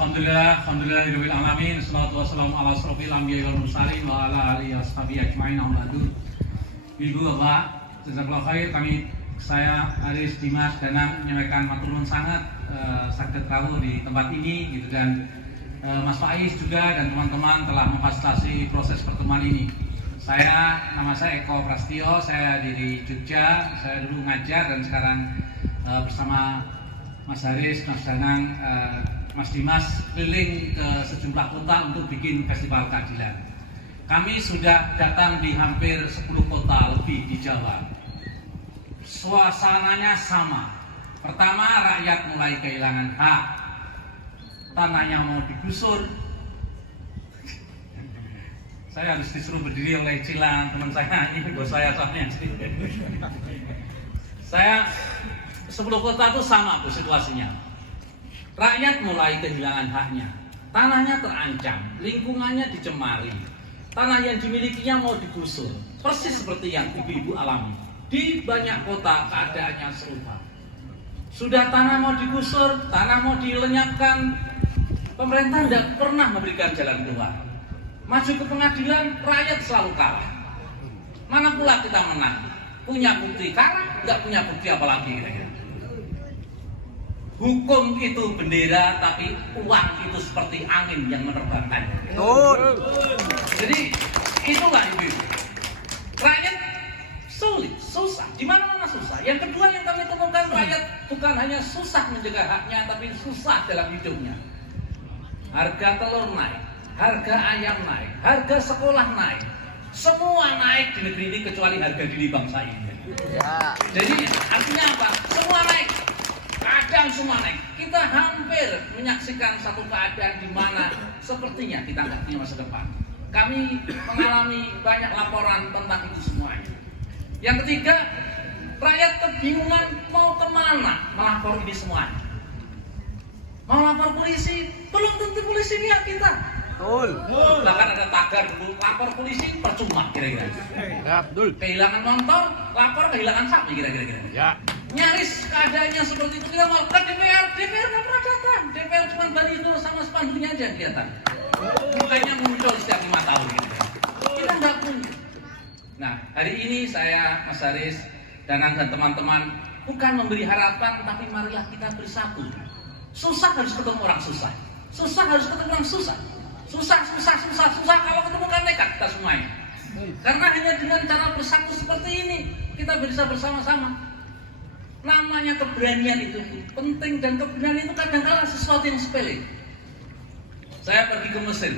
Alhamdulillahirabbil alamin. Wassalatu wassalamu ala asrofil anbiya'i wal mursalin wa ala alihi washabihi ajmain. Ibu Bapak, jazakallahu khair. Saya Aris Dimas Danang menyampaikan matur nuwun sangat saged rawuh di tempat ini gitu, dan Mas Faiz juga dan teman-teman telah memfasilitasi proses pertemuan ini. Nama saya Eko Prastio, saya dari Jogja. Saya dulu ngajar dan sekarang bersama Mas Haris, Mas Danang, Mas Dimas keliling ke sejumlah kota untuk bikin festival keadilan. Kami sudah datang di hampir 10 kota lebih di Jawa. Suasananya sama. Pertama, rakyat mulai kehilangan hak. Tanahnya mau digusur. Saya harus disuruh berdiri oleh Cilang, teman saya, ini bos saya soalnya. Saya 10 kota itu sama bu situasinya. Rakyat mulai kehilangan haknya, tanahnya terancam, lingkungannya dicemari, tanah yang dimilikinya mau digusur. Persis seperti yang ibu-ibu alami. Di banyak kota keadaannya serupa. Sudah tanah mau digusur, tanah mau dilenyapkan, pemerintah tidak pernah memberikan jalan keluar. Maju ke pengadilan, rakyat selalu kalah. Mana pula kita menang? Punya bukti kalah, nggak punya bukti apalagi kira-kira. Hukum itu bendera, tapi uang itu seperti angin yang menerbangkan. Jadi itulah ibu. Rakyat sulit, susah. Di mana-mana susah. Yang kedua yang kami temukan, rakyat bukan hanya susah menjaga haknya, tapi susah dalam hidupnya. Harga telur naik, harga ayam naik, harga sekolah naik. Semua naik di negeri ini kecuali harga diri bangsa ini. Ya. Jadi artinya apa? Semua naik. Keadaan semua naik. Kita hampir menyaksikan satu keadaan di mana sepertinya kita nggak punya masa depan. Kami mengalami banyak laporan tentang itu semuanya. Yang ketiga, rakyat kebingungan mau kemana melapor ini semuanya. Mau lapor polisi, belum tentu polisi niat kita. Bahkan ada tagar dulu, lapor polisi percuma kira-kira. Kehilangan motor, lapor kehilangan sapi kira-kira. Ya. Nyaris keadaannya seperti itu. Kita mau ke DPR nggak pernah datang. DPR cuma baliho sama spanduknya aja kelihatan. Mukanya muncul setiap 5 tahun gitu. Kita nggak punya. Nah, hari ini saya, Mas Haris, Danang dan teman-teman bukan memberi harapan, tapi marilah kita bersatu. Susah harus ketemu orang susah. Susah harus ketemu orang susah. Susah. Kalau ketemu kan nekat kita semuanya. Karena hanya dengan cara bersatu seperti ini kita bisa bersama-sama. Namanya keberanian itu penting, dan keberanian itu kadang-kala sesuatu yang sepele. Saya pergi ke Mesir,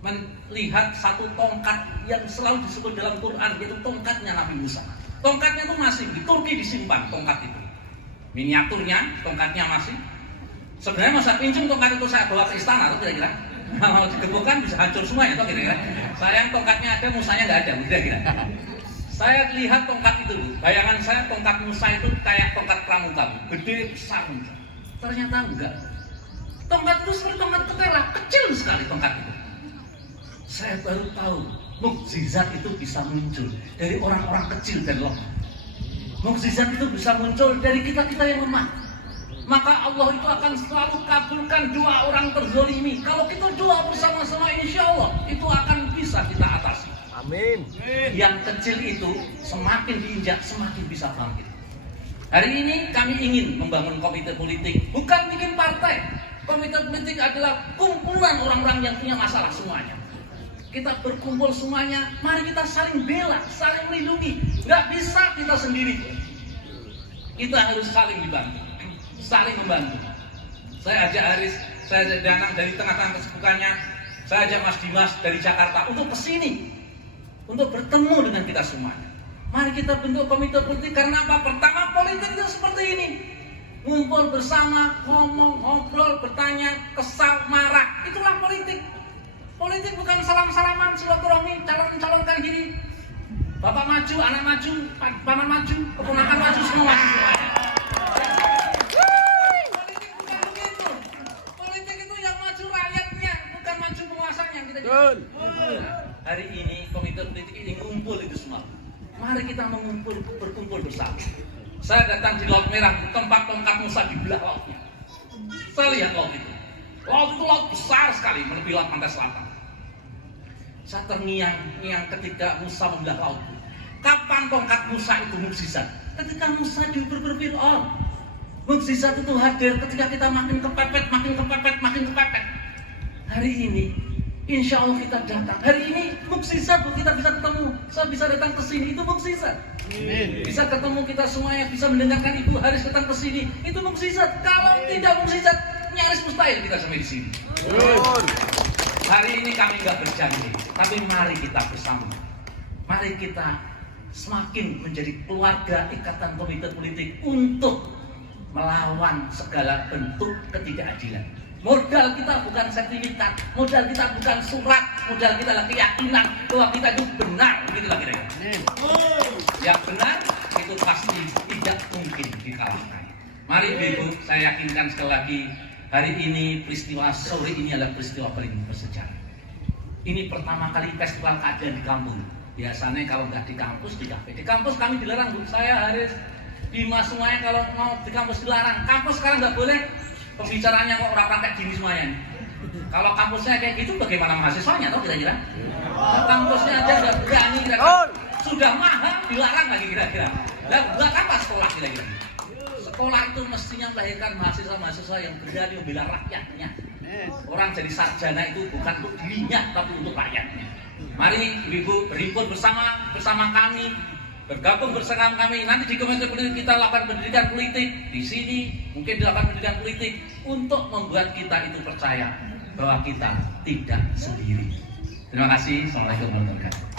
melihat satu tongkat yang selalu disebut dalam Quran, yaitu tongkatnya Nabi Musa. Tongkatnya itu masih di Turki disimpan, tongkat itu. Miniaturnya, tongkatnya masih. Sebenarnya masa pinjam tongkat itu saya bawa ke istana, atau kira-kira kalau digebukan bisa hancur semua ya, kira-kira. Sayang tongkatnya ada, Musanya nggak ada, kira-kira. Saya lihat tongkat itu, bayangan saya tongkat Musa itu kayak tongkat pramuka, gede besar. Ternyata enggak. Tongkat itu seperti tongkat ketela, kecil sekali tongkat itu. Saya baru tahu mukjizat itu bisa muncul dari orang-orang kecil dan lemah. Mukjizat itu bisa muncul dari kita-kita yang lemah. Maka Allah itu akan selalu kabulkan doa orang terzolimi. Kalau kita doa bersama-sama, insya Allah itu akan bisa kita atasi. Amin. Yang kecil itu semakin diinjak semakin bisa bangkit. Hari ini kami ingin membangun komite politik, bukan bikin partai. Komite politik adalah kumpulan orang-orang yang punya masalah semuanya. Kita berkumpul semuanya, mari kita saling bela, saling melindungi. Nggak bisa kita sendiri. Kita harus saling dibantu, saling membantu. Saya ajak Haris, saya ajak Danang dari tengah-tengah kesibukannya, saya ajak Mas Dimas dari Jakarta untuk kesini, untuk bertemu dengan kita semuanya. Mari kita bentuk komite politik. Karena apa? Pertama, politik itu seperti ini. Ngumpul bersama, ngomong, ngobrol, bertanya, kesal, marah. Itulah politik. Politik bukan salam-salaman, silaturahmi, calon-calonkan diri. Bapak maju, anak maju, paman maju, keponakan maju, semua maju semuanya. Politik bukan begitu. Politik itu yang maju rakyatnya, bukan maju penguasanya. Kita hari ini komite politik ini ngumpul itu semua. Mari kita berkumpul bersama. Saya datang di Laut Merah, tempat tongkat Musa dibelah lautnya. Saya lihat laut itu. Laut itu laut besar sekali, melebihi laut pantai selatan. Saya terngiang-ngiang ketika Musa membelah laut. Kapan tongkat Musa itu mukjizat? Ketika Musa diuber Fir'aun. Mukjizat itu hadir ketika kita makin kepepet. Hari ini, insya Allah kita datang. Hari ini mukjizat buat kita bisa ketemu. Saya bisa datang ke sini, itu mukjizat. Bisa ketemu kita semuanya, bisa mendengarkan Ibu Haris datang ke sini, itu mukjizat. Kalau tidak mukjizat, nyaris mustahil kita sampai di sini. Hari ini kami nggak berjanji, tapi mari kita bersama. Mari kita semakin menjadi keluarga ikatan komite politik untuk melawan segala bentuk ketidakadilan. Modal kita bukan sertifikat, modal kita bukan surat, modal kita adalah keyakinan bahwa kita itu benar, begitulah kira-kira. Yang benar itu pasti tidak mungkin dikalahkan. Mari Ibu, saya yakinkan sekali lagi, hari ini peristiwa sore ini adalah peristiwa paling bersejarah. Ini pertama kali festival kajian di kampung. Biasanya kalau nggak di kampus, di kafe. Di kampus kami dilarang, Bu. Saya Haris, Bima semuanya kalau mau di kampus dilarang. Kampus sekarang nggak boleh. Pembicaranya kok orang kayak gini semuanya. Kalau kampusnya kayak gitu, bagaimana mahasiswanya? Tahu kira-kira? Nah, kampusnya aja nggak berani. Sudah mahal, dilarang lagi kira-kira. Dan buat apa sekolah kira-kira? Sekolah itu mestinya melahirkan mahasiswa-mahasiswa yang berani membela rakyatnya. Orang jadi sarjana itu bukan untuk dirinya, tapi untuk rakyatnya. Mari Ibu berhimpun bersama kami, bergabung bersama kami. Nanti di komite politik kita lakukan pendidikan politik. Di sini mungkin dilakukan pendidikan politik untuk membuat kita itu percaya bahwa kita tidak sendiri. Terima kasih. Assalamualaikum warahmatullahi wabarakatuh.